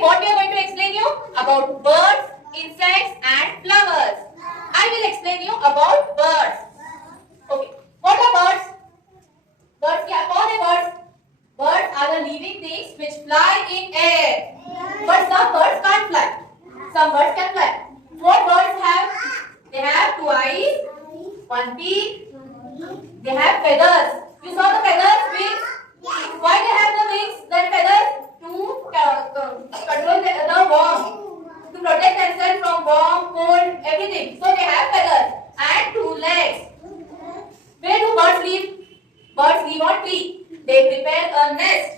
Today what we are going to explain you about birds, insects and flowers. I will explain you about birds. Okay, what are birds? Birds क्या कौन है birds? Birds are the living things which fly in air. But some birds can't fly. Some birds can fly. What birds have? They have two eyes, one beak. They have feathers. You saw the feathers, wings? Why they have the wings, then feathers? To control the warmth, to protect themselves from warm, cold, everything. So they have feathers and two legs. Where do birds live? Birds live on tree. They prepare a nest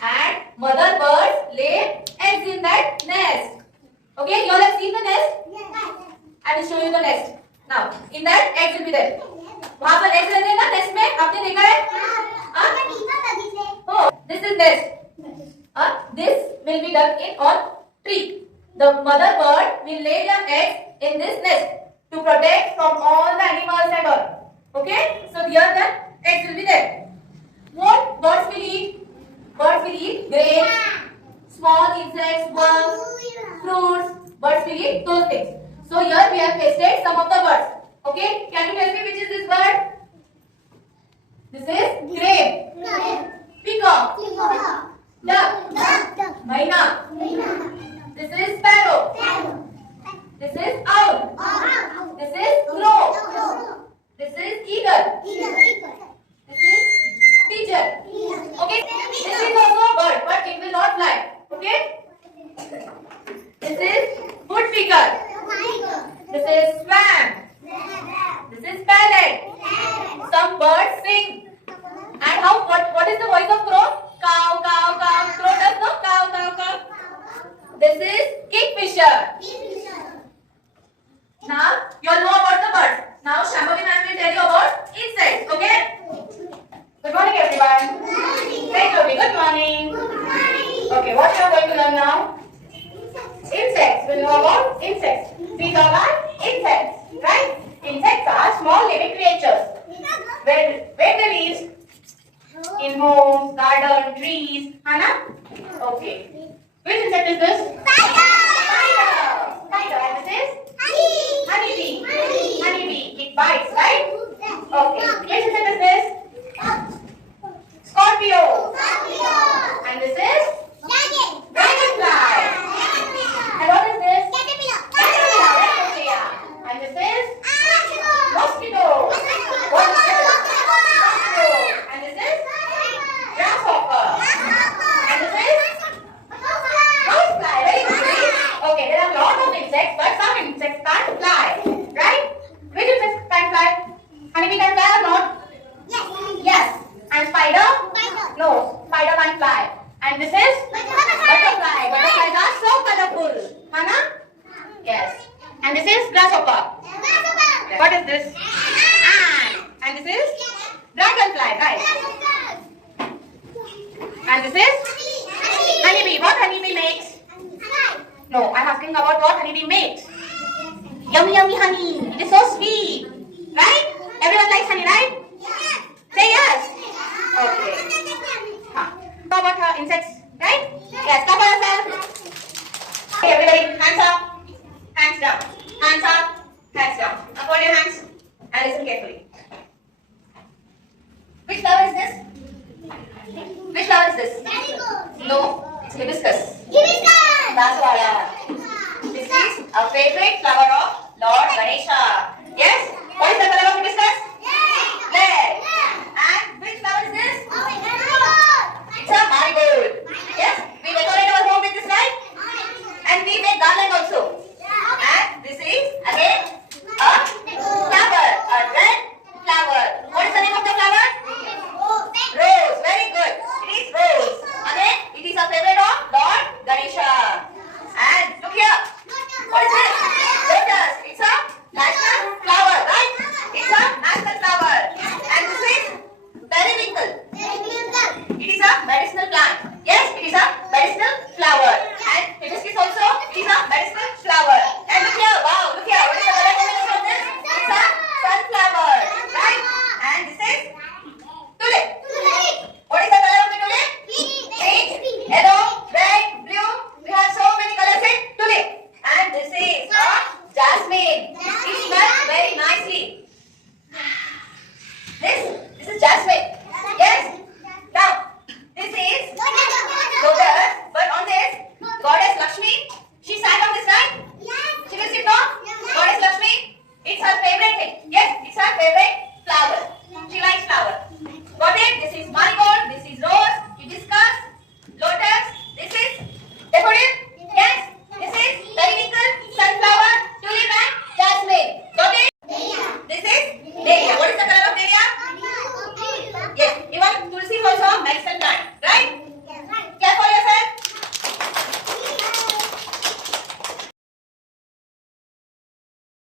and mother birds lay eggs in that nest. Okay, you all have seen the nest? I will show you the nest. Now, in that eggs will be there. वहाँ पर eggs रहते हैं ना nest में? आपने देखा है? Oh, this is nest. This will be done in on tree. The mother bird will lay their eggs in this nest to protect from all the animals and all. Okay? So here the eggs will be there. What birds will eat? Birds will eat grapes, small insects, worms, fruits. Birds will eat those things. So here we have pasted some of the birds. Okay? Can you tell me which is this bird? This is crane, peacock, duck, myna. This is sparrow. This is owl. This is crow. This is eagle. This is pigeon. Okay. This is also a bird, but it will not fly. Okay. This is woodpecker. This is swan. This is parrot. Some birds sing. And what is the voice of crow? Cow, cow, cow. Crow does no cow, cow, cow. This is kingfisher. Now you all know about the birds. Now Shambhavi ma'am will tell you about insects. Okay? Good morning, everyone. Very good. Good morning. Okay, what you are going to learn now? Insects. We know about insects. These are our insects, right? Insects are small living creatures. Where they live? In homes, garden, trees. Hana? Okay. Which insect is this? Spider. Spider. And this is? Honeybee. Honeybee. It bites, right? Okay. Which insect is this? Scorpio. And this is? Dragonfly. And what is this? Caterpillar. And this is? Mosquito. What is this? And this is? Grasshopper. And this is? Housefly. Very good. Okay, there are a lot of insects, but some insects can't fly. Right? Which insects can fly? Honeybee can fly or not? Yes. And spider? No, spider can't fly. And this is? Butterfly. Butterflies are so colorful. Hana? Yes. And this is grasshopper. What is this? Ant. And this is? Dragonfly. Right. And this is? Honeybee. What honeybee makes? No, I'm asking about what honeybee makes. Yummy, yummy honey. It is so sweet. Right? Everyone likes honey, right? Say yes. Okay. How about insects? Right? Yes. Clap for yourself. Okay, everybody. Hands up. Hands down. Hands up. Hands down. Now hold your hands and listen carefully. Which flower is this? Which flower is this? No, it's hibiscus. That's why. This is a favorite flower of Lord Ganesha. Yes? What is the color of hibiscus? Red. And which flower is this? It's a marigold. Yes? We decorate our home with this, right? And we make garland also. And this is again a flower, a red flower. What is the name of the flower? Rose. Very good. It is rose. Again, it is a favorite of Lord Ganesha. And look here. What is this? Lotus. It's a national flower, right? It's a national flower. And this is periwinkle. It is a medicinal plant. Yes, it is a medicinal